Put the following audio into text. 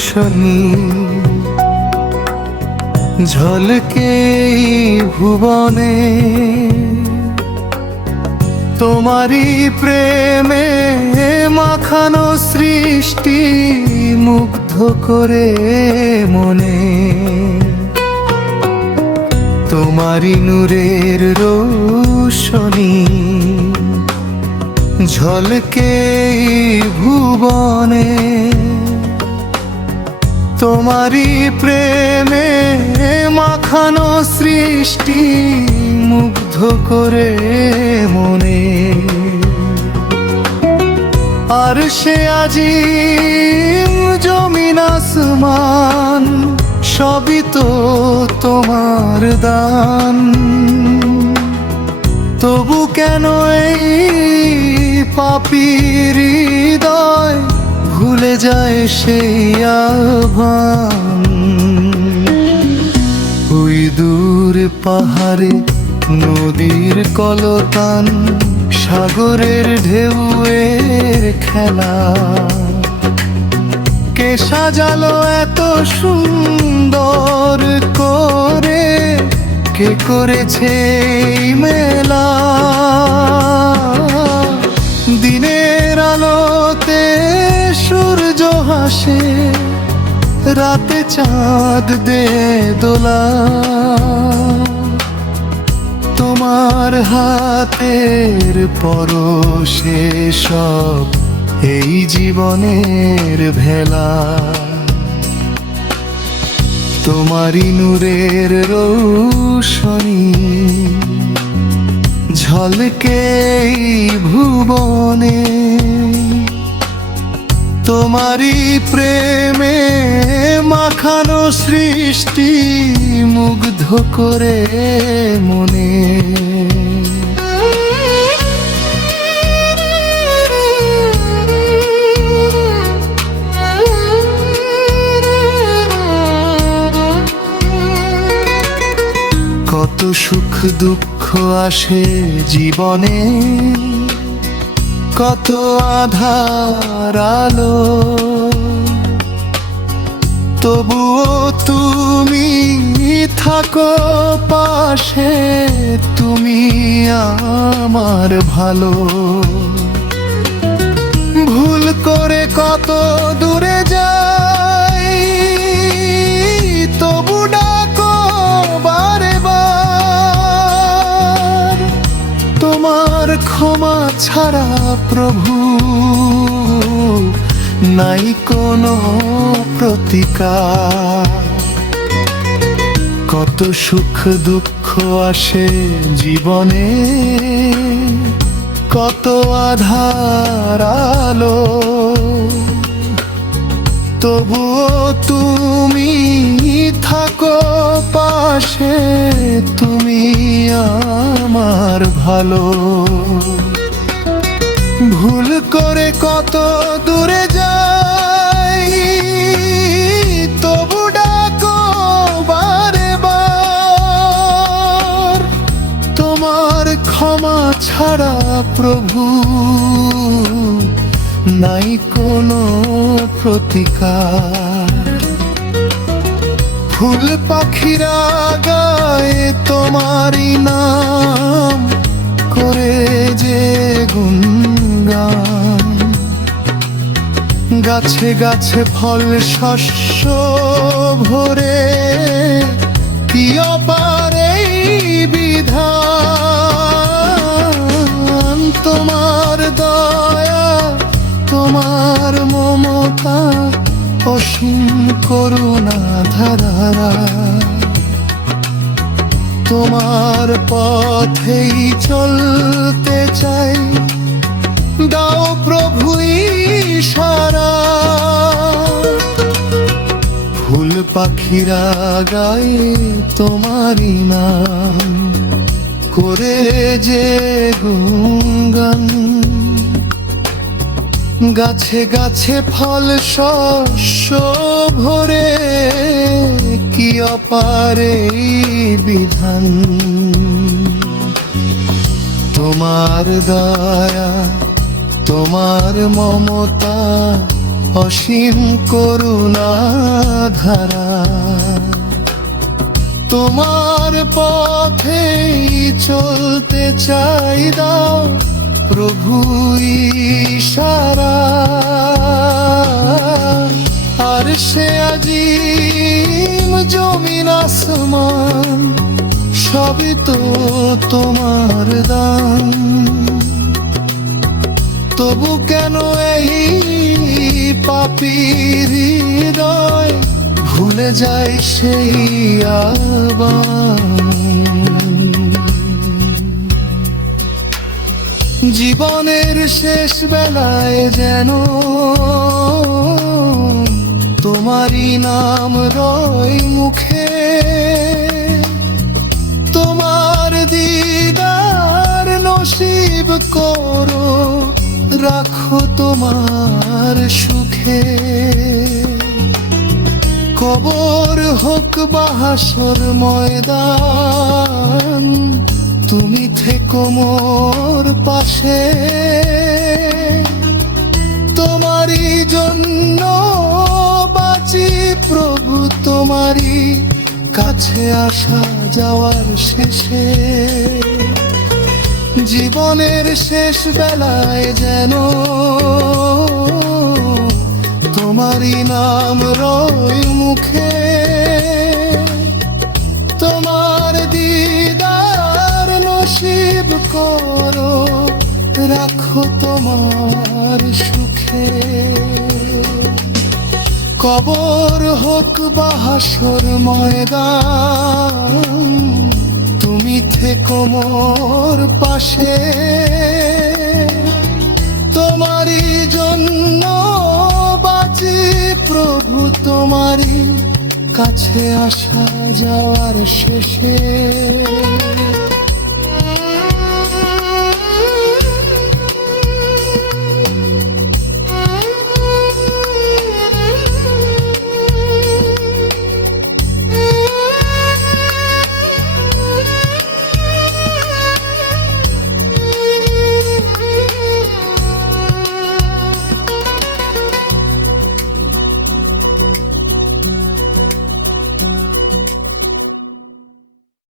রোশনী, ঝলকে ভুবনে, তোমারই প্রেমে মাখানো সৃষ্টি মুগ্ধ করে মনে। তোমারই নূরের রোশনী, ঝলকে ভুবনে তোমারই প্রেমে মাখানো সৃষ্টি মুগ্ধ করে মনে। আর সে আজি জমিন আসমান, সবই তো তোমার দান। তবু কেন এই পাপির হৃদয় ভুলে যায় সেই আহ্বান। ওই দূর পাহাড়ে নদীর কলতান, সাগরের ঢেউয়ের খেলা। কে সাজালো এত সুন্দর করে? কে করেছে মেলা? সূর্য হাসে, রাতে চাঁদ দে দোলা। তোমার হাতের পরশে সব, এই জীবনের ভেলা। তোমারই নূরের রোশনী ঝলকে ভুবনে। তোমারই প্রেমে মাখানো সৃষ্টি মুগ্ধ করে মনে। কত সুখ দুঃখ আসে জীবনে। কত আধার আলো। তবুও তুমি থাকো পাশে, তুমি আমার ভালো। ভুল করে কত দূরে যাই ছাড়া প্রভু, নাই কোনো প্রতিকার। কত সুখ দুঃখ আসে জীবনে, কত আধার আলো। তবুও তুমি থাকো পাশে, তুমি আমার ভালো। ভুল করে কত দূরে তবু তোমার ক্ষমা ছাড়া প্রভু নাই কোনো প্রতিকার। ফুল পাখিরা গায়ে তোমারই গাছে গাছে ফল শস্য ভরে, কি অপারে বিধান? তোমার দয়া, তোমার মমতা, অসীম করুণা ধারা তোমার পথেই চলতে চাই দাও প্রভু সারা ফুল পাখিরা গায়ে তোমারই নাম। করে যে গুঙ্গান গাছে গাছে ফল শস্য ভরে কি অপারে বিধান? তোমার দয়া তোমার মমতা অসীম করুণা ধারা। তোমার পথে চলতে চাই দাও প্রভু ইশারা। আর সে আজিম জমিন আসমান, সবই তো তোমার দান। তবু কেন এই পাপির হৃদয় ভুলে যায় সেই জীবনের শেষ বেলায় যেন তোমারই নাম রয় মুখে, তোমার দিদার নসিব করো রাখো তোমার সুখে। কবর হোক বাহাসর ময়দান, তুমি থেকো মোর পাশে। তোমারই জন্য বাঁচি প্রভু, তোমারই কাছে আসা যাওয়ার শেষে। জীবনের শেষ বেলায় যেন তোমারই নাম রয় মুখে। তোমার দিদার নসিব করো, রাখো তোমার সুখে। কবর হোক বাহাসর ময়দান তুমি থেকো মোর পাশে। তোমারই জন্য বাঁচি প্রভু তোমারই কাছে আসা যাওয়ার শেষে।